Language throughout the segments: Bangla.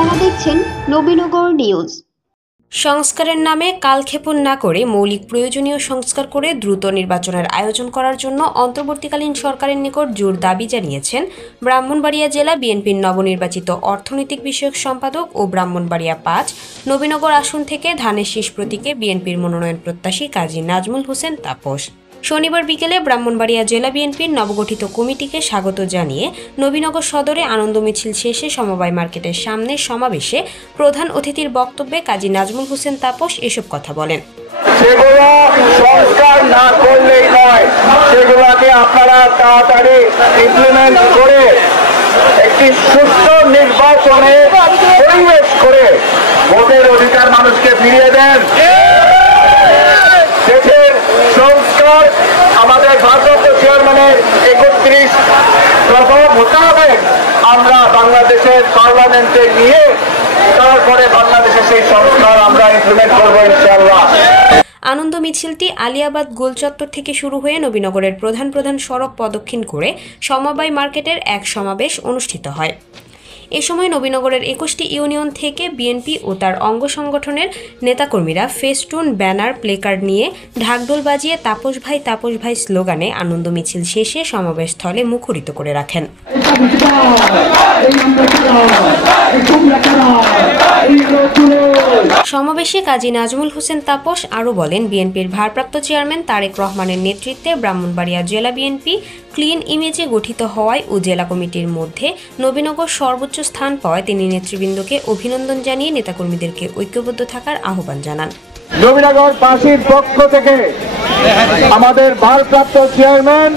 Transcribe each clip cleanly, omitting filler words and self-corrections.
আপনারা দেখছেন নবীনগর নিউজ। সংস্কারের নামে কালক্ষেপণ না করে মৌলিক প্রয়োজনীয় সংস্কার করে দ্রুত নির্বাচনের আয়োজন করার জন্য অন্তর্বর্তীকালীন সরকারের নিকট জোর দাবি জানিয়েছেন ব্রাহ্মণবাড়িয়া জেলা বিএনপির নবনির্বাচিত অর্থনৈতিক বিষয়ক সম্পাদক ও ব্রাহ্মণবাড়িয়া ৫ নবীনগর আসন থেকে ধানের শীষ প্রতীকে বিএনপির মনোনয়ন প্রত্যাশী কাজী নাজমুল হোসেন তাপস। শনিবার বিকেলে ব্রাহ্মণবাড়িয়া জেলা বিএনপির নবগঠিত কমিটিকে স্বাগত জানিয়ে নবীনগর সদরে আনন্দ মিছিল শেষে সমবায় মার্কেটের সামনে সমাবেশে প্রধান অতিথির বক্তব্যে কাজী নাজমুল হোসেন তাপস এসব কথা বলেন। সেগুলো সংস্কার না করলেই নয়, সেগুলোকে আপনারা তাড়াতাড়ি ইমপ্লিমেন্ট করে একটি সুস্থ নির্বাচনে পরিবেশ করে ভোটের অধিকার মানুষকে ফিরিয়ে দেন। দেশের সংস্কার আমাদের ভারপ্রাপ্ত চেয়ারম্যানের ৩১ দফা মোতাবেক আমরা বাংলাদেশের পার্লামেন্টে নিয়ে তারপরে বাংলাদেশের সেই সংস্কার আমরা ইমপ্লিমেন্ট করবো ইনশাআল্লাহ। আনন্দ মিছিলটি আলিয়াবাদ গোল চত্বর থেকে শুরু হয়ে নবীনগরের প্রধান সড়ক প্রদক্ষিণ করে সমবায় মার্কেটের এক সমাবেশ অনুষ্ঠিত হয়। এ সময় নবীনগরের ২১টি ইউনিয়ন থেকে বিএনপি ও তার অঙ্গ সংগঠনের নেতাকর্মীরা ফেস্টুন, ব্যানার, প্লেকার্ড নিয়ে ঢাকঢোল বাজিয়ে তাপস ভাই স্লোগানে আনন্দ মিছিল শেষে সমাবেশস্থলে মুখরিত করে রাখেন। সমাবেশে কাজী নাজমুল হোসেন তাপস আরও বলেন, বিএনপির ভারপ্রাপ্ত চেয়ারম্যান তারেক রহমানের নেতৃত্বে ব্রাহ্মণবাড়িয়া জেলা বিএনপি ক্লিন ইমেজে গঠিত হওয়ায় ও জেলা কমিটির মধ্যে নবীনগর সর্বোচ্চ স্থান পাওয়ায় তিনি নেতৃবৃন্দকে অভিনন্দন জানিয়ে নেতাকর্মীদেরকে ঐক্যবদ্ধ থাকার আহ্বান জানান। নবীনগর বাসীর পক্ষ থেকে আমাদের ভারপ্রাপ্ত চেয়ারম্যান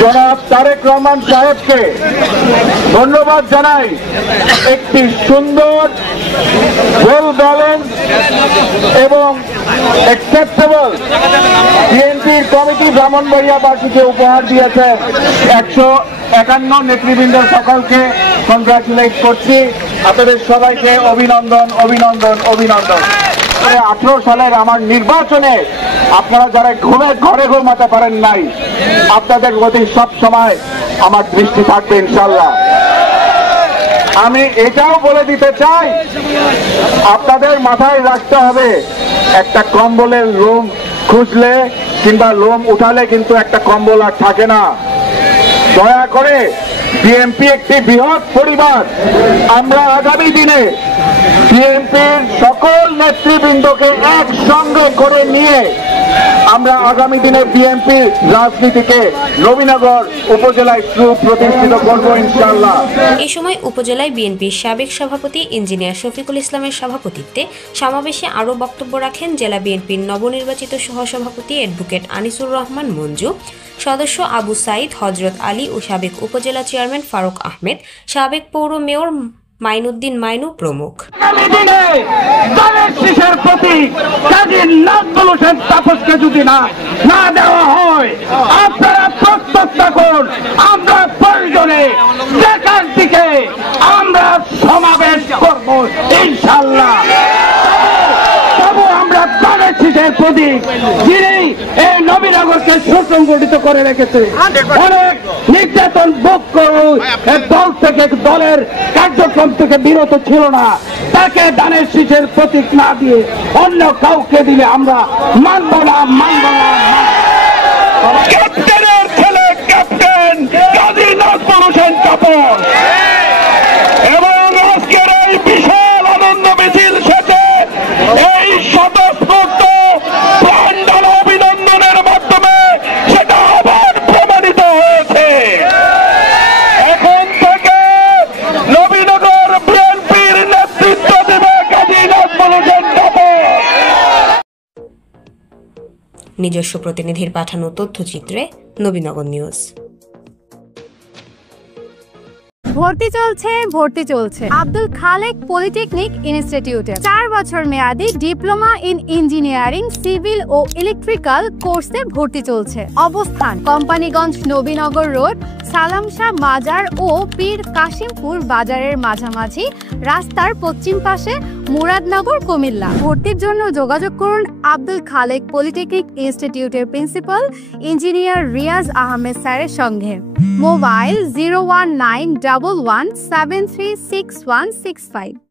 জনাব তারেক রহমান সাহেবকে ধন্যবাদ জানাই। একটি সুন্দর, ওয়েল ব্যালেন্স এবং অ্যাকসেপ্টেবল বিএনপির কমিটি ব্রাহ্মণবাড়িয়াবাসীকে উপহার দিয়েছেন। ১৫১ নেতৃবৃন্দ সকলকে কনগ্রাচুলেট করছি। আপনাদের সবাইকে অভিনন্দন। 18 সালের আমার নির্বাচনে আপনারা যারা ঘরে ঘুমাতে পারেন নাই, আপনাদের প্রতি সব সময় আমার দৃষ্টি থাকবে ইনশাআল্লাহ। আমি এটাও বলে দিতে চাই, আপনাদের মাথায় রাখতে হবে, একটা কম্বলের লোম খুঁজলে কিংবা লোম উঠালে কিন্তু একটা কম্বল আর থাকে না। দয়া করে, বিএনপি একটি বৃহৎ পরিবার। আমরা আগামী দিনে বিএনপির সকল নেতৃবৃন্দকে একসঙ্গে করে নিয়ে আমরা আগামী দিনে বিএনপির রাজনীতিকে নবীনগর উপজেলায় সুপ্রতিষ্ঠিত করব ইনশাআল্লাহ। এই সময় উপজেলায় বিএনপির সাবেক সভাপতি ইঞ্জিনিয়ার শফিকুল ইসলামের সভাপতিত্বে সমাবেশে আরও বক্তব্য রাখেন জেলা বিএনপির নবনির্বাচিত সহসভাপতি অ্যাডভোকেট আনিসুর রহমান মঞ্জু, সদস্য আবু সাইদ, হজরত আলী ও সাবেক উপজেলা চেয়ারম্যান ফারুক আহমেদ, সাবেক পৌর মেয়র মাইনুদ্দিন মাইনু প্রমুখ। যদি না দেওয়া হয়, আপনারা প্রস্তুত থাকুন, আমরা প্রয়োজনে সেখান থেকে আমরা সমাবেশ করব ইনশাআল্লাহ। তবু আমরা ধানের শীষের প্রতীক, যিনি এই নবীনগরকে সুসংগঠিত করে রেখেছে, অনেক নির্যাতন ভোগ করে দল থেকে, দলের কার্যক্রম থেকে বিরত ছিল না, তাকে ধানের শীষের প্রতীক না দিয়ে অন্য কাউকে দিলে আমরা মানব না। ক্যাপ্টেনের ছেলে ক্যাপ্টেন কাজী নাজমুল হোসেন তাপস এবং আজকের এই বিশাল আনন্দ মিছিল শেষে এই স্বতঃস্ফূর্ত প্রাণঢালা অভিনন্দনের মাধ্যমে সেটা আবার প্রমাণিত হয়েছে। এখন থেকে নবীনগর বিএনপির নেতৃত্ব দেবে কাজী নাজমুল হোসেন তাপস। নিজস্ব প্রতিনিধির পাঠানো তথ্যচিত্রে নবীনগর নিউজ। ভর্তি চলছে আব্দুল খালেক পলিটেকনিক ইনস্টিটিউটে 4 বছর মেয়াদী ডিপ্লোমা ইন ইঞ্জিনিয়ারিং, সিভিল ও ইলেকট্রিক্যাল কোর্সে ভর্তি চলছে। অবস্থান কোম্পানিগঞ্জ, নবীনগর রোড, সালাম শাহ মাজার ও পীর কাশিমপুর বাজারের মাঝামাঝি, রাস্তার পশ্চিম পাশে, মুরাদনগর, কুমিল্লা। ভর্তির জন্য যোগাযোগ করুন আব্দুল খালেক পলিটেকনিক ইনস্টিটিউটের প্রিন্সিপাল ইঞ্জিনিয়ার রিয়াজ আহমেদ স্যারের সঙ্গে। মোবাইল 01911736165।